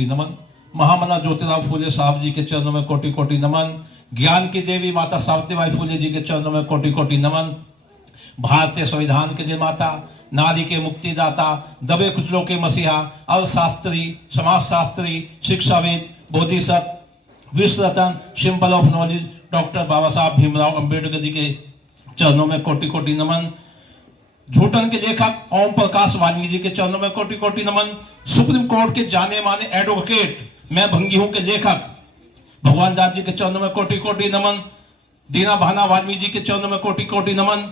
कोटि नमन। महामना ज्योतिराव फूले साहब जी के चरणों में कोटि कोटि नमन। ज्ञान की देवी माता सावित्रीबाई फूले जी के चरणों में कोटि कोटि नमन। भारतीय संविधान के निर्माता, नारी के मुक्तिदाता, दबे कुचलों के मसीहा, अर्थशास्त्री, समाजशास्त्री, शिक्षाविद, बोधिसत्व, विश्व रत्न, सिंबल ऑफ नॉलेज डॉक्टर बाबा साहब भीमराव अंबेडकर जी के चरणों में कोटि कोटि नमन। झूठन के लेखक ओम प्रकाश वाल्मीकि जी के चरणों में कोटि कोटि नमन। सुप्रीम कोर्ट के जाने माने एडवोकेट, मैं भंगी हूं के लेखक भगवान दास जी के चरणों में कोटि कोटि नमन। दीना भाना वाल्मीकि जी के चरणों में कोटि कोटि नमन।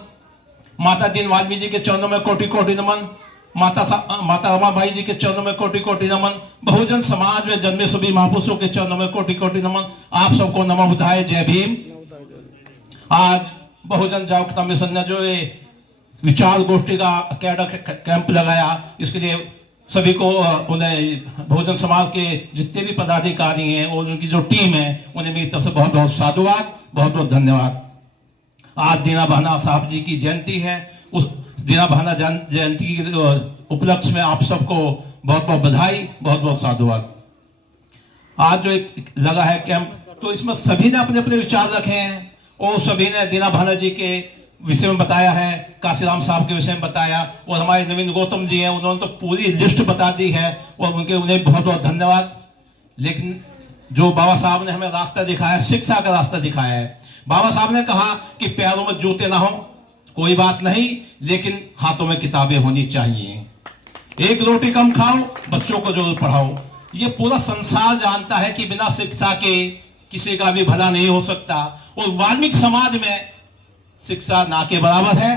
माता दीन वाल्मीकि जी के चरणों में कोटि कोटि नमन। माता रमाबाई जी के चरणों में कोटि कोटि नमन। बहुजन समाज में जन्मे सभी महापुरुषों के चरणों में कोटि कोटि नमन। आप सबको नमो बुद्धाय, जय भीम। आज बहुजन जागरूकता मिशन ने जो ये विचार गोष्ठी का कैंप लगाया, इसके लिए सभी को, उन्हें बहुजन समाज के जितने भी पदाधिकारी हैं और उनकी जो टीम है, उन्हें मेरी तरफ से बहुत बहुत साधुवाद, बहुत बहुत धन्यवाद। आज दीना भाना साहब जी की जयंती है। उस दीना भाना जयंती के उपलक्ष्य में आप सबको बहुत बहुत बधाई, बहुत बहुत साधुवाद। आज जो एक लगा है कैंप, तो इसमें सभी ने अपने अपने विचार रखे हैं और सभी ने दीना भाना जी के विषय में बताया है, काशीराम साहब के विषय में बताया, और हमारे नवीन गौतम जी हैं, उन्होंने तो पूरी लिस्ट बता दी है और उन्हें बहुत बहुत धन्यवाद। लेकिन जो बाबा साहब ने हमें रास्ता दिखाया, शिक्षा का रास्ता दिखाया है। बाबा साहब ने कहा कि पैरों में जूते ना हो कोई बात नहीं, लेकिन हाथों में किताबें होनी चाहिए। एक रोटी कम खाओ, बच्चों को जरूर पढ़ाओ। ये पूरा संसार जानता है कि बिना शिक्षा के किसी का भी भला नहीं हो सकता, और वाल्मीकि समाज में शिक्षा ना के बराबर है।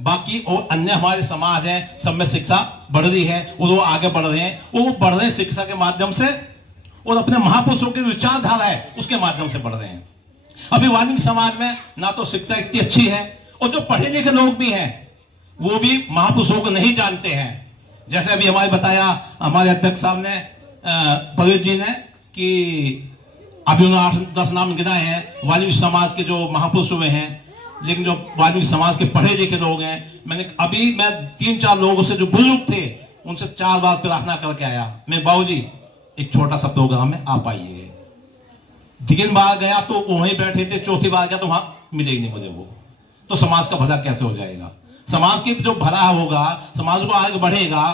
बाकी और अन्य हमारे समाज हैं, सब में शिक्षा बढ़ रही है और वो आगे बढ़ रहे हैं, और वो बढ़ रहे हैं शिक्षा के माध्यम से, और अपने महापुरुषों की विचारधारा है उसके माध्यम से बढ़ रहे हैं। अभी वाल्मीकि समाज में ना तो शिक्षा इतनी अच्छी है, और जो पढ़े लिखे लोग भी हैं वो भी महापुरुषों को नहीं जानते हैं। जैसे अभी हमारे बताया हमारे अध्यक्ष साहब ने, परवेज जी ने, कि अभी उन्होंने 8-10 नाम गिनाए हैं वाल्मीकि समाज के जो महापुरुष हुए हैं। लेकिन जो वाल्मीकि समाज के पढ़े लिखे लोग हैं, मैं 3-4 लोगों से जो बुजुर्ग थे उनसे 4 बार प्रार्थना करके आया, मैं बाबूजी एक छोटा सा प्रोग्राम है, आप आइए। 3 बार गया तो वहीं बैठे थे, 4थी बार गया तो वहां मिले ही नहीं मुझे वो। तो समाज का भला कैसे हो जाएगा? समाज की जो भला होगा, समाज को आगे बढ़ेगा,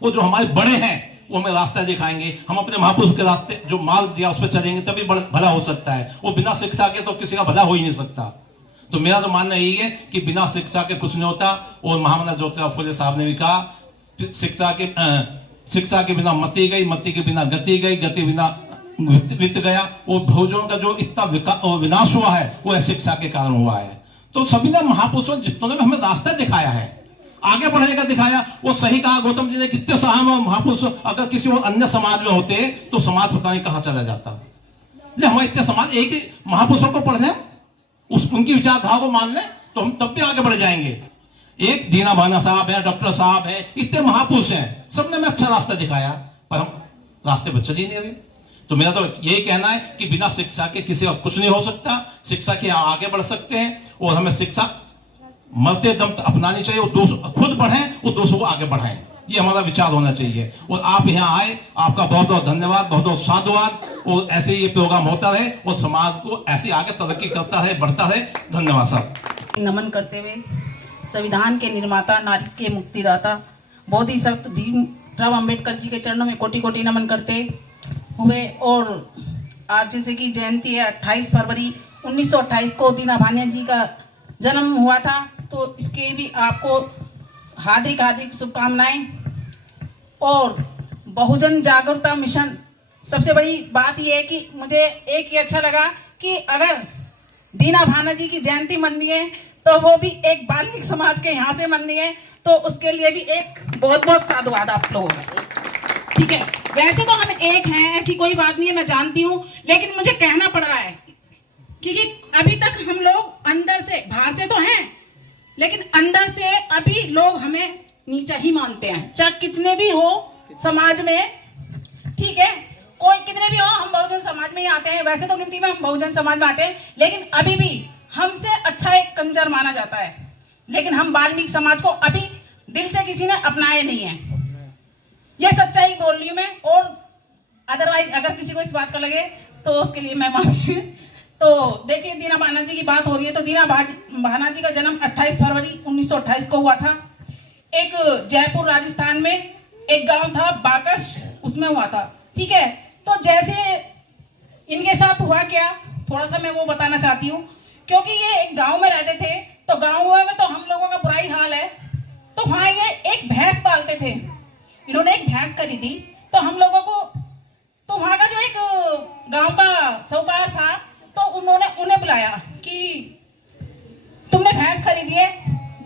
वो जो हमारे बड़े हैं वो हमें रास्ता दिखाएंगे। हम अपने महापुरुष के रास्ते जो मार्ग दिया उस पर चलेंगे तभी भला हो सकता है। वो बिना शिक्षा के तो किसी का भला हो ही नहीं सकता। तो मेरा तो मानना यही है कि बिना शिक्षा के कुछ नहीं होता। और महामना ज्योतिराव फूले साहब ने भी कहा, शिक्षा के बिना मति गई, मति के बिना गति गई, गति बिना वित्त गया। और बहुजनों का जो इतना विनाश हुआ है वो शिक्षा के कारण हुआ है। तो सभी ने महापुरुषों जितने ने हमें रास्ता दिखाया है, आगे बढ़ने का दिखाया, वो सही कहा गौतम जी ने। कितने साहब महापुरुष अगर किसी और अन्य समाज में होते तो समाज पता नहीं कहां चला जाता। लेकिन हमारे इतने समाज एक ही महापुरुषों को पढ़ लें, उनकी विचारधारा को मान लें, तो हम तब भी आगे बढ़ जाएंगे। एक दीना भाना साहब है, डॉक्टर साहब है, इतने महापुरुष हैं, सबने हमें अच्छा रास्ता दिखाया, पर हम रास्ते पर चल ही नहीं रहे। तो मेरा तो यही कहना है कि बिना शिक्षा के किसी का कुछ नहीं हो सकता। शिक्षा के आगे बढ़ सकते हैं, और हमें शिक्षा मरते दम तक अपनानी चाहिए, और खुद बढ़ें और दूसरों को आगे बढ़ाएं। ये हमारा विचार होना चाहिए। और आप यहाँ आए, आपका बहुत बहुत धन्यवाद, बहुत बहुत साधुवाद। और ऐसे ये प्रोग्राम होता रहे और समाज को ऐसे आगे तरक्की करता रहे, बढ़ता रहे। धन्यवाद साहब। नमन करते हुए संविधान के निर्माता, नारी के मुक्तिदाता, बोधिसत्व भीमराव अंबेडकर जी के चरणों में कोटि कोटि नमन करते हुए, और आज जैसे कि जयंती है 28 फरवरी 1928 को दीना भाना जी का जन्म हुआ था, तो इसके भी आपको हार्दिक हार्दिक शुभकामनाएं। और बहुजन जागरूकता मिशन, सबसे बड़ी बात यह है कि मुझे एक ही अच्छा लगा कि अगर दीना भाना जी की जयंती मननी है तो वो भी एक वाल्मीकि समाज के यहाँ से मननी है, तो उसके लिए भी एक बहुत बहुत साधुवाद आप लोगों का। ठीक है, वैसे तो हम एक हैं, ऐसी कोई बात नहीं है, मैं जानती हूँ, लेकिन मुझे कहना पड़ रहा है क्योंकि अभी तक हम लोग अंदर से, बाहर से तो हैं, लेकिन अंदर से अभी लोग हमें नीचा ही मानते हैं, चाहे कितने भी हो समाज में। ठीक है, कोई कितने भी हो, हम बहुजन समाज में ही आते हैं। वैसे तो गिनती में हम बहुजन समाज में आते हैं, लेकिन अभी भी हमसे अच्छा एक कंजर माना जाता है। लेकिन हम वाल्मीकि समाज को अभी दिल से किसी ने अपनाया नहीं है, यह सच्चाई बोल रही हूं मैं। और अदरवाइज अगर किसी को इस बात का लगे तो उसके लिए मैं माफी। तो देखिए, दीना भाना जी की बात हो रही है, तो दीना भाना जी का जन्म 28 फरवरी 1928 को हुआ था। एक जयपुर राजस्थान में एक गांव था बाकस, उसमें हुआ था। ठीक है, तो जैसे इनके साथ हुआ क्या, थोड़ा सा मैं वो बताना चाहती हूँ। क्योंकि ये एक गांव में रहते थे, तो गांव में तो हम लोगों का बुरा ही हाल है। तो वहाँ ये एक भैंस पालते थे, इन्होंने एक भैंस खरीदी। तो हम लोगों को, तो वहाँ का जो एक गांव का साहूकार था, तो उन्होंने उन्हें बुलाया कि तुमने भैंस खरीदी है,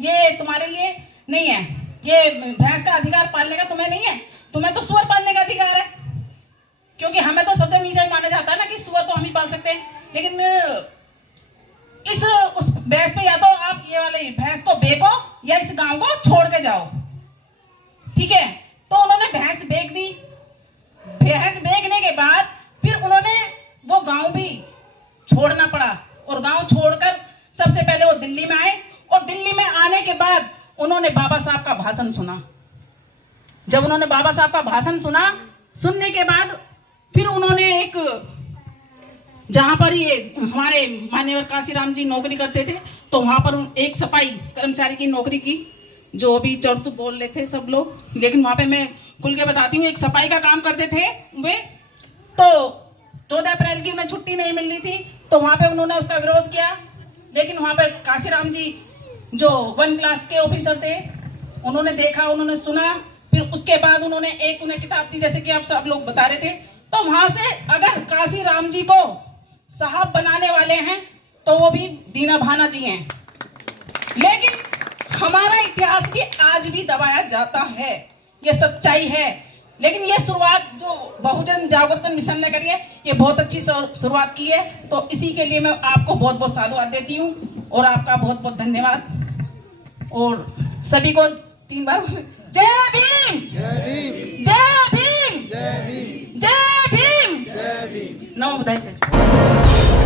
ये तुम्हारे लिए नहीं है, ये भैंस का अधिकार पालने का तुम्हें नहीं है, तुम्हें तो सुअर पालने का अधिकार है। क्योंकि हमें तो सबसे नीचा ही माना जाता है ना कि सुअर तो हम ही पाल सकते हैं। लेकिन उस भैंस पे या तो आप ये वाले भैंस को बेचो या इस गांव को छोड़ के जाओ। ठीक है, तो उन्होंने भैंस बेच दी। भैंस बेचने के बाद फिर उन्होंने वो गांव भी छोड़ना पड़ा, और गांव छोड़कर सबसे पहले वो दिल्ली में आए, और दिल्ली में आने के बाद उन्होंने बाबा साहब का भाषण सुना। जब उन्होंने बाबा साहब का भाषण सुना, सुनने के बाद फिर उन्होंने एक, जहां पर ये हमारे मान्यवर काशीराम जी नौकरी करते थे, तो वहां पर एक सफाई कर्मचारी की नौकरी की, जो अभी चढ़तू बोल रहे थे सब लोग, लेकिन वहां पे मैं खुल के बताती हूँ, एक सफाई का काम करते थे वे। तो 14 अप्रैल की उन्हें छुट्टी नहीं मिल रही थी, तो वहां पे उन्होंने उसका विरोध किया। लेकिन वहां पर काशीराम जी जो 1 क्लास के ऑफिसर थे, उन्होंने देखा, उन्होंने सुना, फिर उसके बाद उन्होंने उन्हें किताब दी, जैसे कि आप सब लोग बता रहे थे। तो वहां से अगर काशीराम जी को साहब बनाने वाले हैं तो वो भी दीना भाना जी हैं। लेकिन हमारा इतिहास भी आज भी दबाया जाता है, ये सच्चाई है। लेकिन ये शुरुआत जो बहुजन जागृति मिशन ने करी है, ये बहुत अच्छी शुरुआत की है। तो इसी के लिए मैं आपको बहुत बहुत साधुवाद देती हूँ, और आपका बहुत बहुत धन्यवाद। और सभी को 3 बार जय भीम, जय भीम, जय भीम, जय भीम, जय भीम, जय भीम। नमो बुद्धाय।